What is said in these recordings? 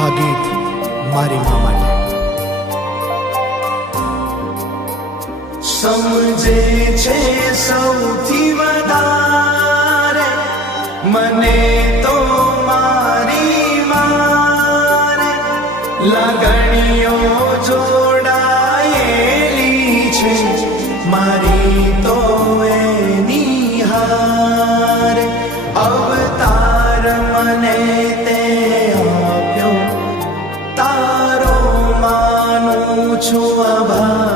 આ ગીત મારી મા માટે. સમજે છે સૌથી વધારે મને તો મારી મારે લાગણીઓ જોડાયેલી છે મારી તો એની હારે. અવતાર મને તે આપ્યો તારો માનું છું આભાર.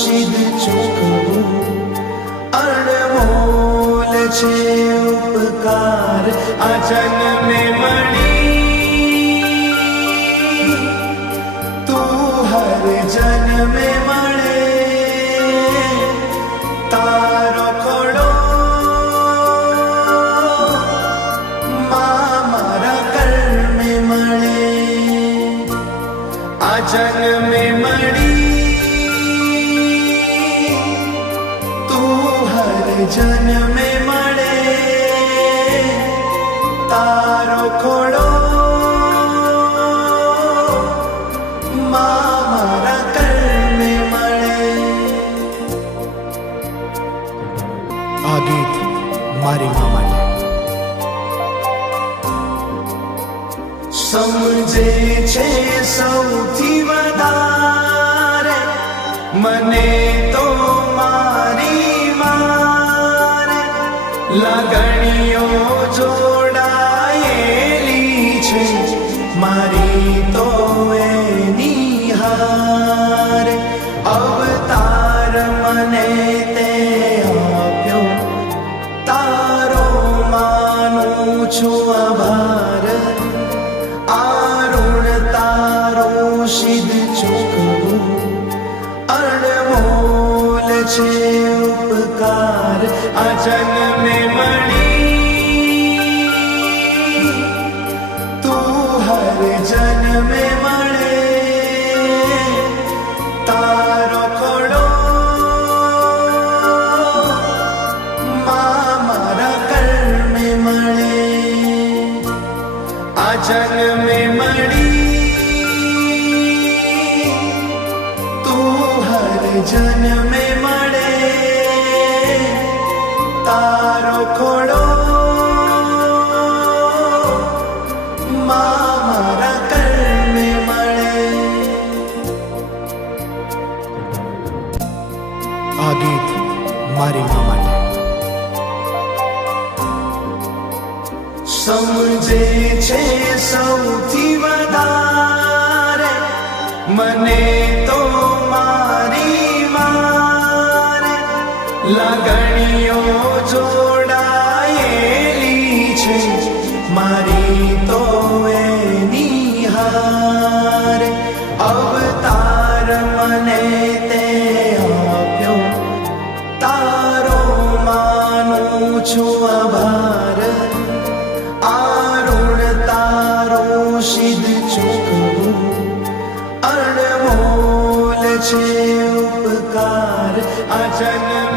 સિદ્ધ ચૂકવું અણમોલ છે ઉપકાર. આ જન્મે મળી તું હર જન્મે મળે તારો ખોડો મારા કર્મે મળે. આ જન્મે મળી જન્મે મળે તારો ખોડો મારા કર્મે મળે. આ ગીત મારી મા માટે. સમજે છે સૌથી વધારે મને તો મારી લાગણીઓ જોડાયેલી છે મારી તો એની હારે. અવતાર મને તે આપ્યો તારો માનું છું આભાર. આ ઋણ તારો સિદ્ધ ચૂકવું અણમોલ છે ઉપકાર. આ જન્મે મળી તું હર જન્મે મળે તારો ખોડો મારા કર્મે મળે. આ જન્મે મળી તું હર જન્મે મળે તારો ખોડો મારા કર્મે મળે. આ ગીત મારી મા માટે. સમજે છે સૌથી વધારે મને તો મારી મારે લાગણીઓ જોડાયેલી છે મારી તો એની હારે. અવતાર મને તે આપ્યો તારો માનું છું આભાર. આ ઋણ તારો સિદ્ધ ચૂકવું અણમોલ છે ઉપકાર. આ જન્મ